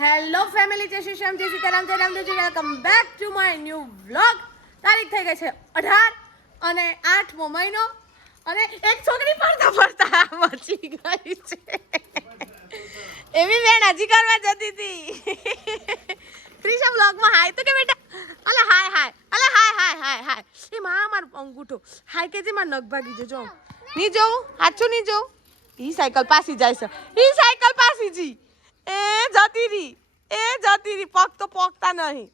Hello family, જય શ્રી શ્યામ, જય સીતારામ, જય Ramdevji. Welcome back to my new vlog. તારીખ થઈ ગઈ છે 18 અને 8મો મહિનો અને એક છોકરી ફરતા ફરતા મચી ગઈ છે. એવી બેન હજી કરવા જતી હતી. ત્રીજા વ્લોગમાં હાય તો કે બેટા, અલે હાય હાય, અલે હાય હાય હાય હાય. એ માં મારો અંગૂઠો હાય કે જે માર નખ ભાગી જજો. નહીં જોઉં, સાચું નહીં જોઉં. ઈ સાયકલ પાસી જાય છે, ઈ સાયકલ પાસી જી. એ જતી રહી, પગ તો પોકતા નહીં.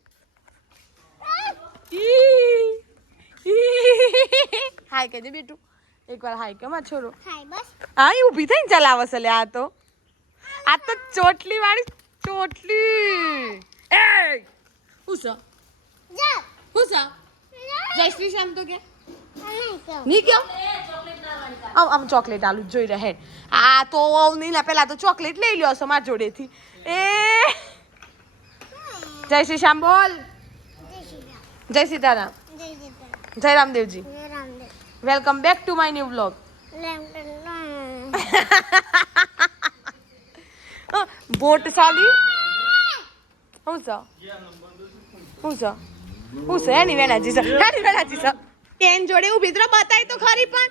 હાય કે દે બેટું, એકવાર હાય કે માં છોરો. હા એ ઊભી થઈને ચલાવે છે લે. આ તો ચોટલી વાળી ચોટલી. એ ઉસા ઉસા જય શ્રી શ્યામ તો કે નહીં કયો. આમ ચોકલેટ આલુ જોઈ રહે. આ તો નહીં, પેલા તો ચોકલેટ લઈ લ્યો છો મારા જોડેથી. એ જય શ્રી શ્યામ બોલ. જય સીતારામ, જય Ramdevji. Welcome back to my new vlog. Boat ચાલી હું છે એની વેનાજી છે, એની વેનાજી છે. એન જોડે ઊભી તો બતાય તો ખરી. પણ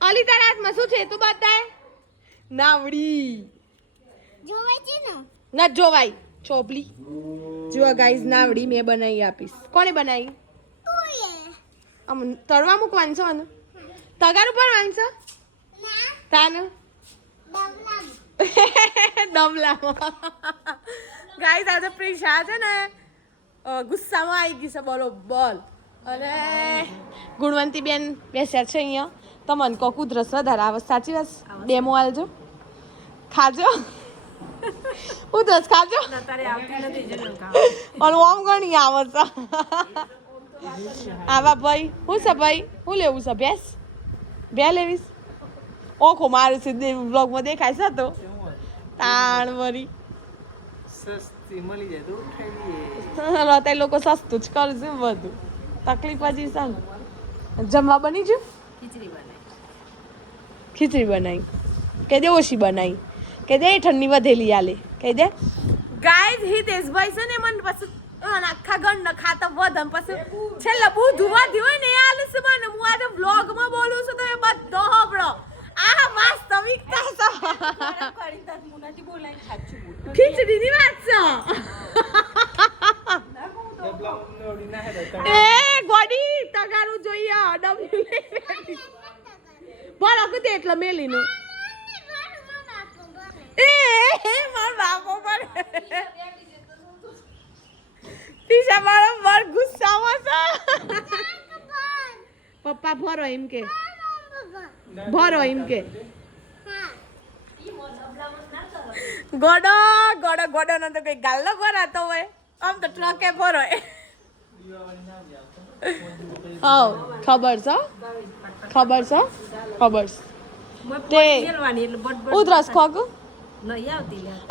અલી તારા હાથમાં શું છે તું બતાય. નાવડી જોવાય છે ને? ના જોવાય. ચોપલી જો ગાઈઝ, નાવડી મેં બનાવી આપીશ. કોને બનાવી? આમ તળવા મૂકવાની છે મને, તગાર ઉપર વાની છે. તાને ડબલામાં. ગાઈઝ આજે પ્રિશા છે ને ગુસ્સામાં આવી ગઈ છે બરોબર. અને ગુણવંતી બેન બેસ્યા છે અહીંયા. તમને કોક ઉધરસ વધારે આવે, સાચી વાત. ડેમો આલજો, ખાજો ઉધરસ ખાજો. અને ઓમ ઘણી આવે છે. આવા ભાઈ હું છે ભાઈ, હું લેવું છે? ભેંસ બે લેવીશ. ઓખો મારું છે બ્લોગમાં દેખાય છે. તો તાણ વરી સસ્તી મળી જાય તો ઉઠાઈ લઈએ. તે લોકો સસ્તું જ કરશે બધું. તકલીફ હજી છે ને. જમવા બની ગયું? ખીચડી બનાવી. કહી દે ઓછી બનાવી. કહી દે ઠંડી વધેલી આલે. કહી દે ગાઈઝ. હિતેશભાઈ છે ને મને પછી આખા ગંડ ખાતા વધમ પછી છેલ્લે બુધું વધ્યું હોય ને એ આલે છે મને. હું આજે વ્લોગમાં બોલું છું તો એ બધો હોબળો. આ વાસ્તવિકતા છે. ખીચડીની વાત છે. એ ગોડી તગારું જોઈએ. બરો કે એટલે મેલીનું. એ માર બાપો પર તીસા મારો મર ગુસ્સામાં છે. પપ્પા ભરો એમ કે, ભરો એમ કે. ગોડો ગોડો ગોડો નો તો કઈ ગાલ્લો ભરાતો હોય. આમ તો ટ્રકે ભરો. હા ખબર છે, ખબર છે, ખબર છે. તે ઉધરસ ખોક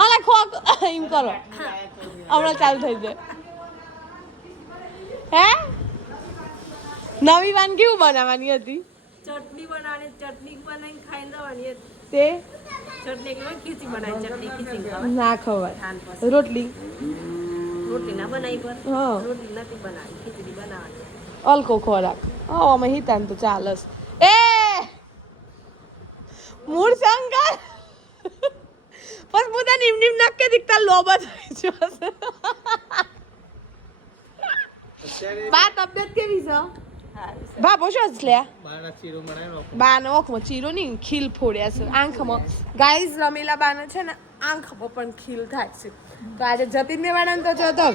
અલા ખોક એમ કરો. હમણાં ચાલુ થઈ જાય. હે નવી વાનગી કેવું બનાવવાની હતી? ચટણી બનાવવાની, ચટણી બનાવીને ખાઈ લેવાની. તે ચટણી એટલે ખીચડી બનાવી, ચટણી ખીચડી ના ખબર. રોટલી રોટલી ના બનાવી પર હા રોટલી નથી બનાવી, ખીચડી બનાવવાની. અલકો ખોરાક. હા અમે હિતાન તો ચાલસ. એ મૂળ શંકર બસ મુદા નિમ નિમ નક્કે દીકતા લોબા થઈ ગયો છે. બા તબિયત કેવી છે? બા પૂછો જ લે. બાને ઓખમાં ચીરો નહીં, ખીલ ફોડ્યા છે આંખમાં. ગાઈઝ રમીલા બાને છે ને આંખમાં પણ ખીલ થાય છે. તો આજે જતીન મેવાડાને તો જોતો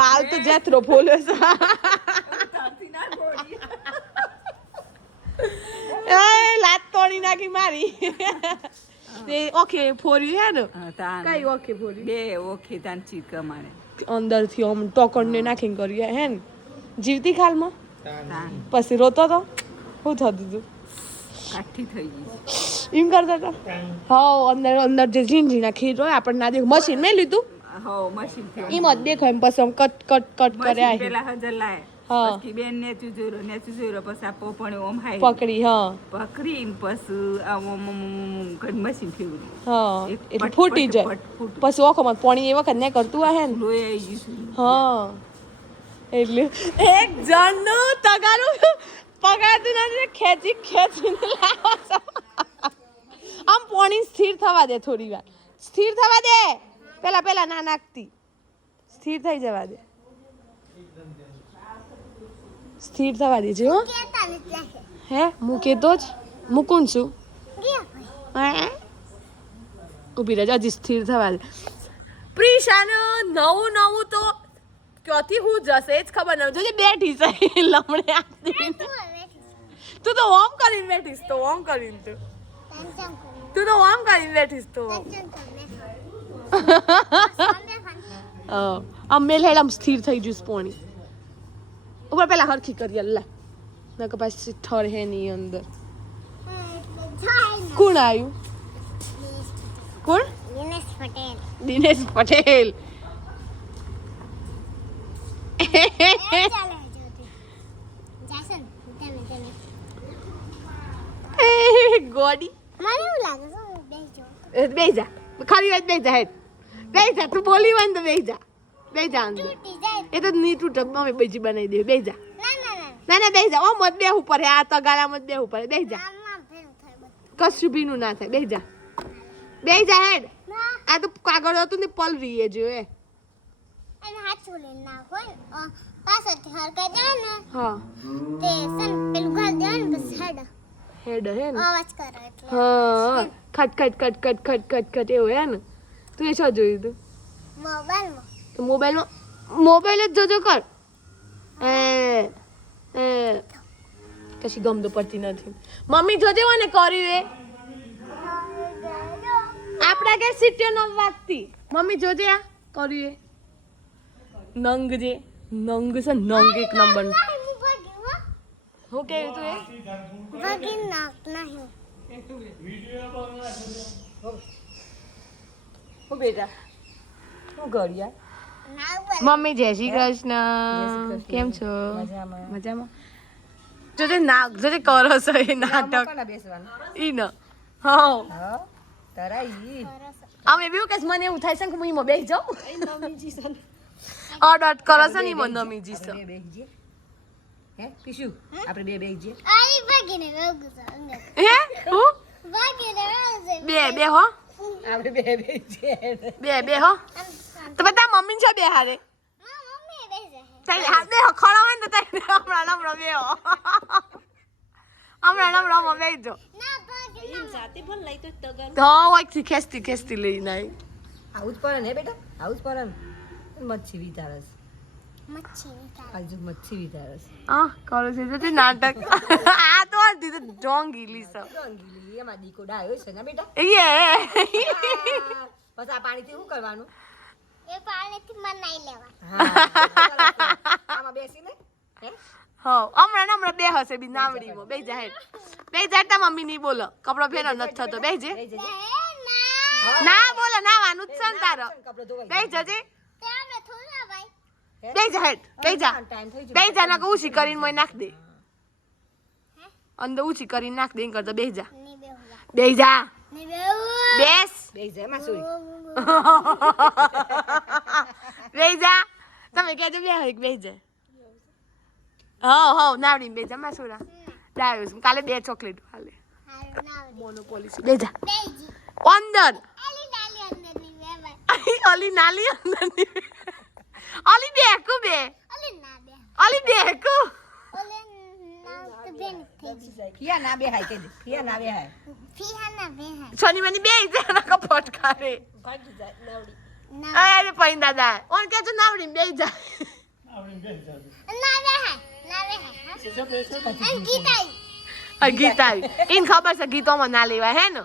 બાલ તો જેથરો ફોલ્યો છે. લાત તોડી નાખી મારી. તે ઓકે ફોરી હે ને? કઈ ઓકે ફોરી? બે ઓકે તાન ચીકા મારે અંદરથી આમ ટોકણને નાખીને કરી હે ને જીવતી ખાલમાં. પછી રોતો તો શું થતું હતું? કાઠી થઈ ગઈ એમ કરતા હતા. હા અંદર અંદર જે ઝીણઝીણા ખીર હોય આપણને ના દેખ. મશીન મેં લીધું હો મશીન થી એમ જ દેખાય. એમ પછી આમ કટ કટ કટ કરે. પેલા હજર લાય હા પછી બેન નેચું જોયો પછી આ પોપણે ઓમ હાઈ પકડી હા પકડીને પછી આમ ઓમ ઓમ ઓમ કરી મશીન ફેરવી હા એક એટલે પટ ફૂટી પટ જાય પટ ફૂટું. પછી ઓખોમાં પાણી એ વખત ને કરતું હે ને લોહી આવી ગયું છે. હા એટલે એક જણનું તગારું પગારતું નથી ખેંચીને લાવો છો. આમ પાણી સ્થિર થવા દે થોડી વાર સ્થિર થવા દે પેલા ના નાખતી સ્થિર થઈ જવા દે સ્થિર થવા દેજે હો કેતા નથી હે હું કહેતો જ મૂકું છું ગયા ઊભી રહેજો હજી સ્થિર થવા દે પ્રિશાનું નવું તો ક્યાંથી હું જશે એ જ ખબર ન જોજે બેઠી છે લમણે આપી તું તો ઓમ કરીને બેઠીશ તો ઓમ કરીને તું તો ઓમ કરીને બેઠીશ તો આમ મેલ હેડ આમ સ્થિર થઈ જઈશ પોણી ઉપર પેલા હરખી કરી અલ્લા નકર પાછી ઠર હે ની અંદર કોણ આવ્યું કોણ દિનેશ પટેલ ગોડી બે જા ખરી વાત બે જા હેડ બે જા તું બોલી હોય ને તો બે જા અંદર એ તો ની તૂટક મમ્મી બીજી બનાવી દે બે જા ના બે જા ઓ મત બે ઉપર હે આ તગારા મત બે ઉપર બે જા કશું ભીનું ના થાય બે જા હેડ આ તો કાગળ હતું ને પલરી એ જો એ હા હેડ હે ને હા ખટ એવું હે ને તું એ શું જોયું તું મોબાઈલ જ જોજો કર કશી ગમતો પડતી નથી મમ્મી જોજે ને કર્યું એ આપણા કે સિટીઓ ન વાગતી મમ્મી જોજે આ કર્યું એ નંગ છે નંગ એક નંબર હું કેવું તું એ હું બેટા હું ઘડિયા મમ્મી જય શ્રી કૃષ્ણ કેમ છો મજામાં જોજે જોજે કરો છો એ નાટક ઈ ન હા આમ એવું કે મને એવું થાય છે કે હું એમાં બેસી જાઉં અડ કરો છો ને એમાં નમીજી છો હે પીશું આપણે બે બેસી જઈએ હે હું બે હો આપણે બે બેસી જઈએ બે હો તો બધા મમ્મી છે બે હારે તાઈ હાથ બે ખળો હોય ને તો તાઈ હમણાં બે હો હમણાં બેજો તો હોય ખેંચતી લઈને આવી આવું જ પડે ને બેટા આવું જ પડે ને મચ્છી વિચારસ આજુ મચ્છી વિચારસ હા કરો છે તો નાટક આ તો અડધી તો ઢોંગી લીસો રંગીલી એમાં દીકો ડાયો છે ને બેટા એ પછી આ પાણીથી શું કરવાનું આમાં બેસીને હે હમણાં બે હશે બી નાવડીમાં બે જા હેડ બે જાતા મમ્મી ની બોલો કપડો ફેરો નથી થતો બે જે ના બોલો નાવાનું જ છે ને તારો બે જજે બે જા હેડ બે જા ના ઊંચી કરીને મોય નાખ દે અંદર ઊંચી કરીને નાખ દે એમ કરતો બે જા બેસ બેસી જાય માસુરી બે જા તમે કહેજો બે હોય બે જાય હો નાવડી બે જા માસુરા ડાયો કાલે 2 ચોકલેટ હાલે મોનોપોલી બે જા અંદર ઓલી નાલી અંદર ઓલી બેકુ બે ઓલી બેકુ ફિયા ના બે હાય કે દે ફિયા ના બે હાય છોની મની બે જણા કપટ કરે ભાગી જાય નવડી અરે પૈન દાદા ઓન કે તો નાવડી બે જા ગીત આવી ઇન ખબર છે ગીતોમાં ના લેવાય હે ને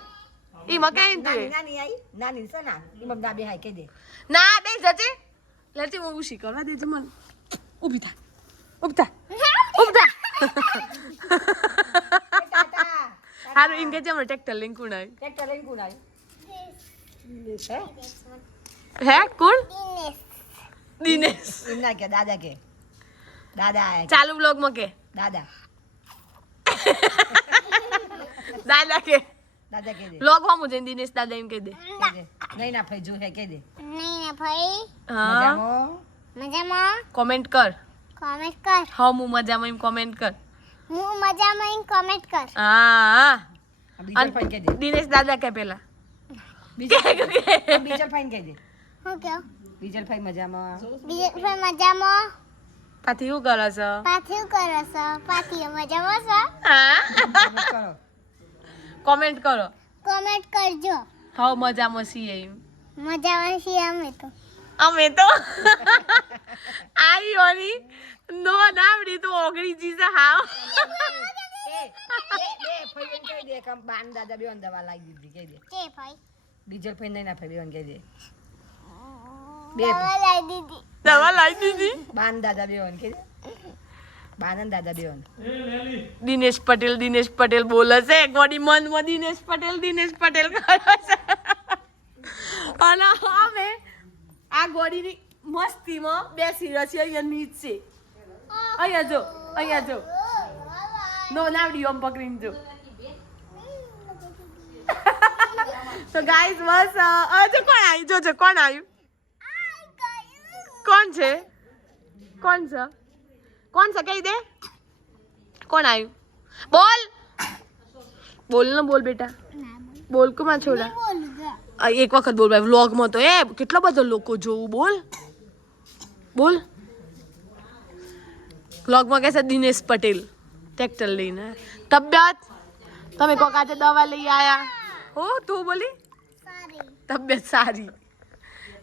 ઈમાં કઈ નાની આઈ નાની છે ના ઈમાં ના બે હાય કે દે ના બે જજે લેતી હું ઉશી કરવા દેજે મને ઊભી થા હારું ઇન કે જમ ટ્રેક્ટર લઈને કોણ આવી ટ્રેક્ટર લઈને કોણ આવી હે કોણ દિનેશ ઇના કે દાદા કે દાદા આયા ચાલુ બ્લોગમાં કે દાદા દાદા કે દાદા કે દે બ્લોગમાં મુજે દિનેશ દાદા એમ કહી દે કે દે નહીં ના ભાઈ જો હે કે દે નહીં ને ભાઈ હા મજામાં મજામાં કોમેન્ટ કર કોમેન્ટ કર હા હું મજામાં એમ કોમેન્ટ કર હું મજામાં એમ કોમેન્ટ કર હા બીજલ ફાઈન કે દે દિનેશ દાદા કે પેલા બીજલ ફાઈન કે દે હું કહું બીજલ ફાઈન મજામાં બીજે ભાઈ મજામાં તાથી શું કરે છે પાછી કરો છો પાછી મજામાં છો હા કરો કોમેન્ટ કરો કોમેન્ટ કરજો હા મજામાં છીએ એમ મજામાં છીએ અમે તો અમે તો આવી ઓની નો નાવડી તો ઓગળી જીસે હાવ એ ફાઈન કે દે કમ બાન દાદા બેન દવા લાગી દીધી કે દે કે ભાઈ બીજલ ફાઈન નહીં ના ભાઈ બેન કે દે દવા લાવી દીધી દવા લાવી દીધી બાન દાદા બેન કે દે બાનન દાદા બેન દિનેશ પટેલ બોલે છે ગોડી મનમાં દિનેશ પટેલ કરે છે અને હવે આ ગોડીની મસ્તીમાં બેસી રહ્યો છે અહીંયા નીચે અહીંયા જો નો નાવડી ઓમ પકડીને જો તો ગાઈઝ બસ જો કોણ આવ્યું જોજો કોણ આવ્યું કોણ છે કહી દે કોણ આવ્યું બોલ ને બોલ બેટા બોલ કે માં છોડા બોલું જો એક વખત બોલ ભાઈ વ્લોગમાં તો કેટલા બધા લોકો જોવું બોલ વ્લોગમાં કહે છે દિનેશ પટેલ ટ્રેક્ટર લઈને તબિયત તમે કોક આજે દવા લઈ આયા હો તું બોલી સારી તબિયત સારી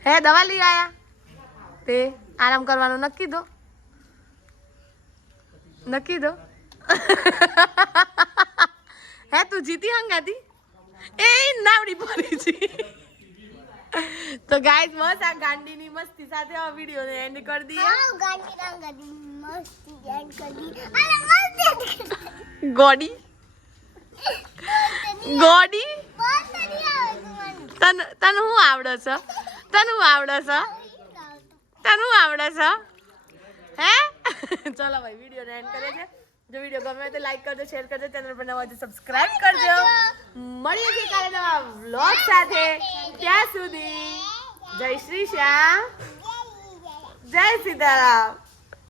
હે દવા લઈ આયા તે આરામ કરવાનું નક્કી દો હે તું જીતી હંગાતી એ નાવડી પડી છી તો ગાઈસ બસ આ ગાંડીની મસ્તી સાથે આ વિડિયોને એન્ડ કરી દઈએ હા ગાંડી રંગડી મસ્તી એન્ડ કરી અરે મસ્તી ગોડી બસ નહીં આવે મને તને શું આવડે છે હે ચલો ભાઈ વિડીયોને એન્ડ કરે છે જો વિડીયો ગમે તો લાઈક કરજો શેર કરજો ચેનલ પર નવા હોય તો સબસ્ક્રાઇબ કરજો મળીએ છીએ કાલે નવા વ્લોગ સાથે ત્યાં સુધી જય શ્રી શ્યામ જય સીતારામ